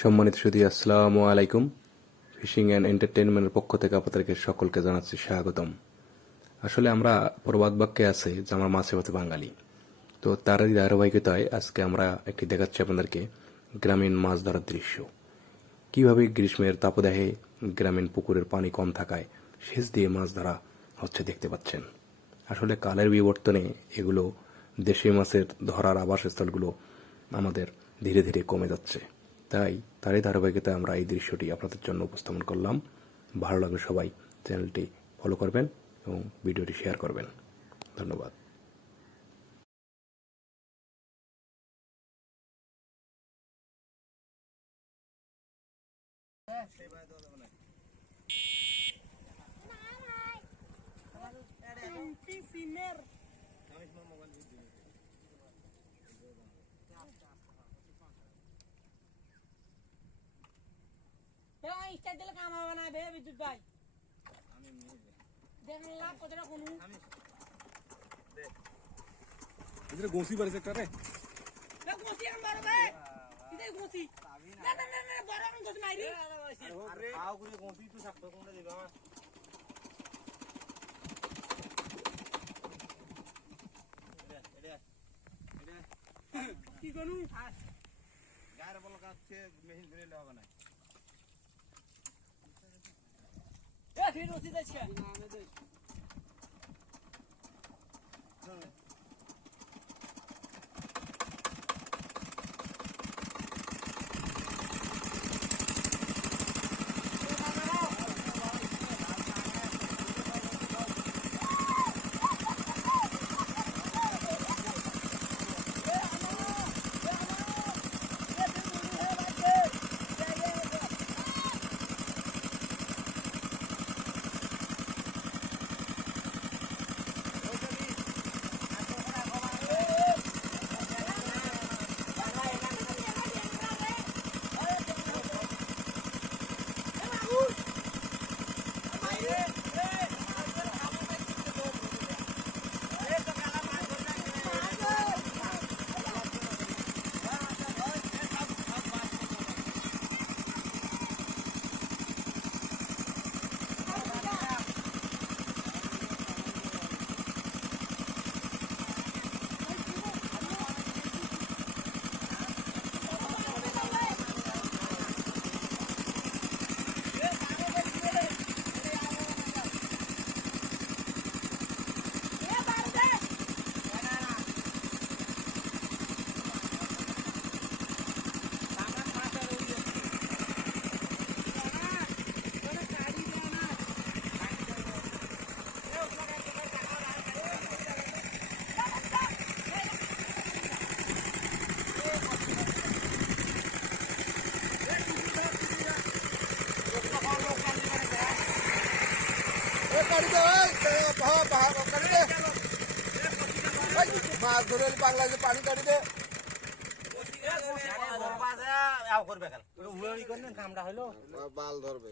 সম্মানিত সুধী, আসসালামু আলাইকুম। ফিশিং অ্যান্ড এন্টারটেইনমেন্টের পক্ষ থেকে আপনাদেরকে সকলকে জানাচ্ছি স্বাগতম। আসলে আমরা প্রবাদ বাক্যে আছে যে আমরা মাছে ভাতে বাঙালি। তো তারই ধারাবাহিকতায় আজকে আমরা একটি দেখাচ্ছি আপনাদেরকে গ্রামীণ মাছ ধরার দৃশ্য। কিভাবে গ্রীষ্মের তাপদাহে গ্রামীণ পুকুরের পানি কম থাকায় সেচ দিয়ে মাছ ধরা হচ্ছে দেখতে পাচ্ছেন। আসলে কালের বিবর্তনে এগুলো দেশি মাছের ধরার আবাসস্থলগুলো আমাদের ধীরে ধীরে কমে যাচ্ছে। তারই ধারাবাহিকতায় আমরা এই দৃশ্যটি আপনাদের জন্য উপস্থাপন করলাম। ভালো লাগলে সবাই চ্যানেলটি ফলো করবেন এবং ভিডিওটি শেয়ার করবেন। ধন্যবাদ। কাম হবে না বে বিদ্যুৎ ভাই দেখেন লাভ কতটা কোন इधर गोसी पर से करे গোসি এখন বড় ভাই ইদে গোসি না না না না বড় এখন গোসি মাইরি अरे आओ করে गोसी তো থাকতো কোনটা দিবা কি করু গায়ের বল কাছে মেশিন ধরে লাগা না এ ফির গোসি যাচ্ছে না না দে মাছ ধরে বাংলাদেশে পানি কাটি দে বাল ধরবে